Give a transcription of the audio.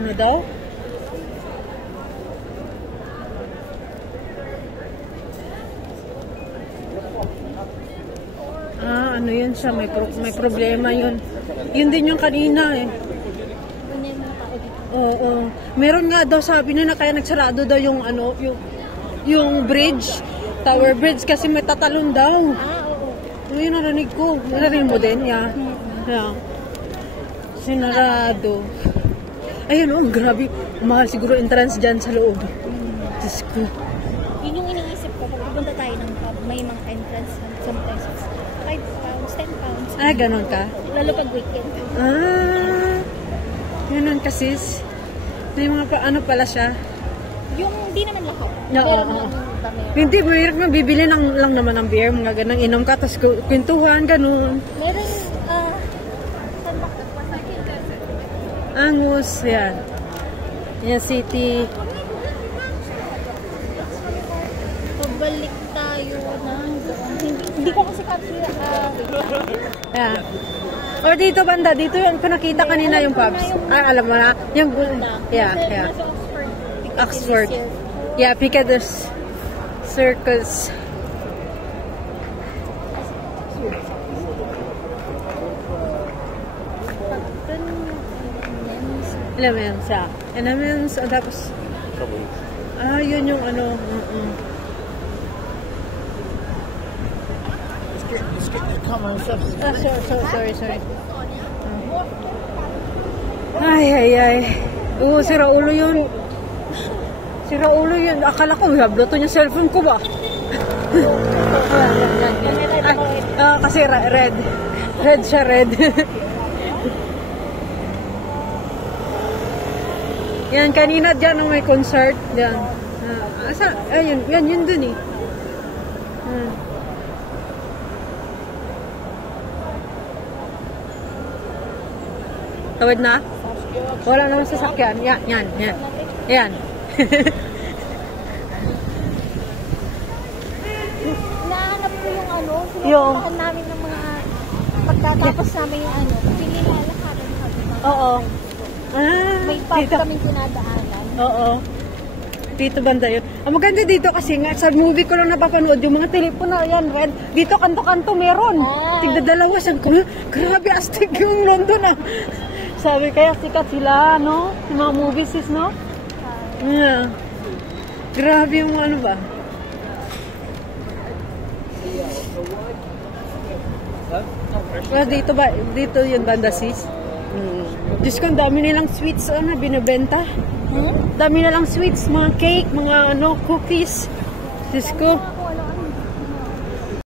ano daw? Ano yun siya, may problema yun. Yun din yung kanina eh. Oo. Meron nga daw sabi na kaya nagsarado daw yung ano, yung bridge, tower bridge kasi may tatalon daw. Yun narinig ko. Narinig mo din, yeah. Sinarado. Ayun, grabe. Mahal siguro entrance dyan sa loob. Diyos ko. Yun yung iniisip ko. Pag pupunta tayo ng pub, may mga entrance sometimes. 5 pounds, 10 pounds. Ganon ka? Lalo pag weekend. Ganon ka sis. May mga ano pala siya? Yung hindi naman lahat. Oo. Hindi, mahirap na bibili lang naman ng beer. Mga ganang inom ka, tapos kwentuhan, ganon. Meron, Angus, yan. Yan, city. Pabalik tayo ng hindi ko kasi capture. Yeah. Or dito banda, dito yung nakita kanina yung pubs. Alam mo na, yung yeah. Oxford. Yeah, Piccadilly Circus. Elements, yeah. Elements, tapos yun yung ano. Sorry. Ay. Sira ulo yun. Akala ko, habloto niya cellphone ko ba? Kasi red. Red siya, red. Yan, kanina dyan ang may concert. Yan. Yun dun eh. Tawad na? Wala naman sasakyan. Yan. Nahanap ko yung ano, sinukuhaan namin ng mga pagkatapos namin yung ano, pili na lahat. Oo. May pub kaming pinadaanan. Oo. Dito banda yun. Ang maganda dito kasi nga, sa movie ko lang napapanood, yung mga telepono, yan, red. Dito kanto-kanto meron. Tigda-dalawa. Sabi ko, grabe, astig yung London ah. Sabi kaya sikat sila, no? Yung mga movies is, no? Grabe yung ano ba? Well, dito yung banda sis. Diyos ko, dami nilang sweets binibenta. Dami nilang sweets, mga cake, mga cookies. Diyos ko.